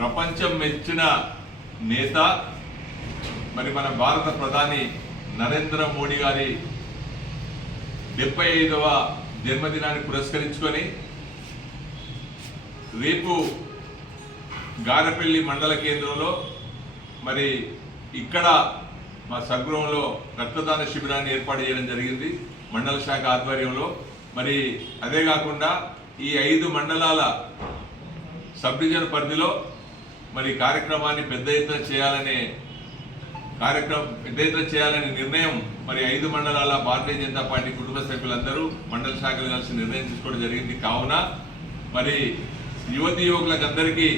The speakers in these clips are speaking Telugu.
ప్రపంచం మెచ్చిన నేత మరి మన భారత ప్రధాని నరేంద్ర మోడీ గారి 75వ జన్మదినాన్ని పురస్కరించుకొని రేపు గారపల్లి మండల కేంద్రంలో మరి ఇక్కడ మా సగృహంలో రక్తదాన శిబిరాన్ని ఏర్పాటు చేయడం జరిగింది మండల శాఖ ఆధ్వర్యంలో. మరి అదే కాకుండా ఈ 5 మండలాల సబ్ డివిజన్ పరిధిలో మరి కార్యక్రమాన్ని పెద్ద ఎత్తున చేయాలనే నిర్ణయం మరి 5 మండలాల భారతీయ జనతా పార్టీ కుటుంబ సభ్యులందరూ మండల శాఖలు కలిసి నిర్ణయం తీసుకోవడం జరిగింది. కావున మరి యువతి యువకులకు అందరికీ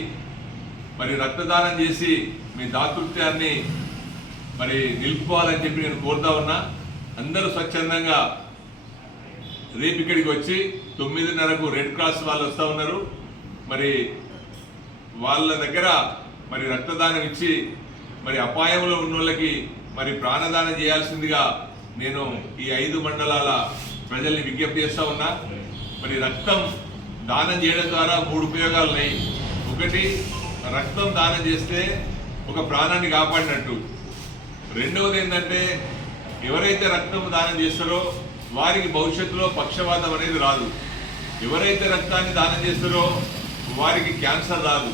మరి రక్తదానం చేసి మీ దాతృత్యాన్ని మరి నిలుపుకోవాలని చెప్పి నేను కోరుతా ఉన్నా. అందరూ స్వచ్ఛందంగా రేపు ఇక్కడికి వచ్చి 9:30కు రెడ్ క్రాస్ వాళ్ళు వస్తూ ఉన్నారు. మరి వాళ్ళ దగ్గర మరి రక్తదానం ఇచ్చి మరి అపాయంలో ఉన్న వాళ్ళకి మరి ప్రాణదానం చేయాల్సిందిగా నేను ఈ 5 మండలాల ప్రజల్ని విజ్ఞప్తి చేస్తూ ఉన్నా. మరి రక్తం దానం చేయడం ద్వారా 3 ఉపయోగాలు ఉన్నాయి. ఒకటి, రక్తం దానం చేస్తే ఒక ప్రాణాన్ని కాపాడినట్టు. రెండవది ఏంటంటే ఎవరైతే రక్తం దానం చేస్తారో వారికి భవిష్యత్తులో పక్షవాతం అనేది రాదు. ఎవరైతే రక్తాన్ని దానం చేస్తారో వారికి క్యాన్సర్ రాదు.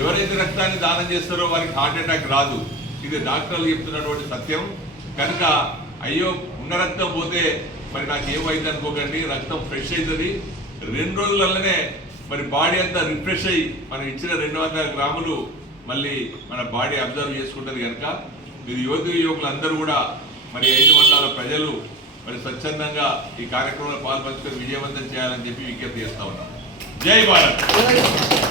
ఎవరైతే రక్తాన్ని దానం చేస్తారో వారికి హార్ట్ అటాక్ రాదు. ఇది డాక్టర్లు చెప్తున్నటువంటి సత్యం. కనుక అయ్యో ఉన్న రక్తం పోతే మరి నాకు ఏమైంది అనుకోకండి, రక్తం ఫ్రెష్ అవుతుంది. 2 రోజులలోనే మరి బాడీ అంతా రిఫ్రెష్ అయ్యి మనం ఇచ్చిన 200 గ్రాములు మళ్ళీ మన బాడీ అబ్జర్వ్ చేసుకుంటుంది. కనుక మీరు యువకులు అందరూ కూడా మరి 5 మండలాల ప్రజలు మరి స్వచ్ఛందంగా ఈ కార్యక్రమంలో పాల్పంచుకొని విజయవంతం చేయాలని చెప్పి విజ్ఞప్తి చేస్తా ఉన్నాం. జై భారత్.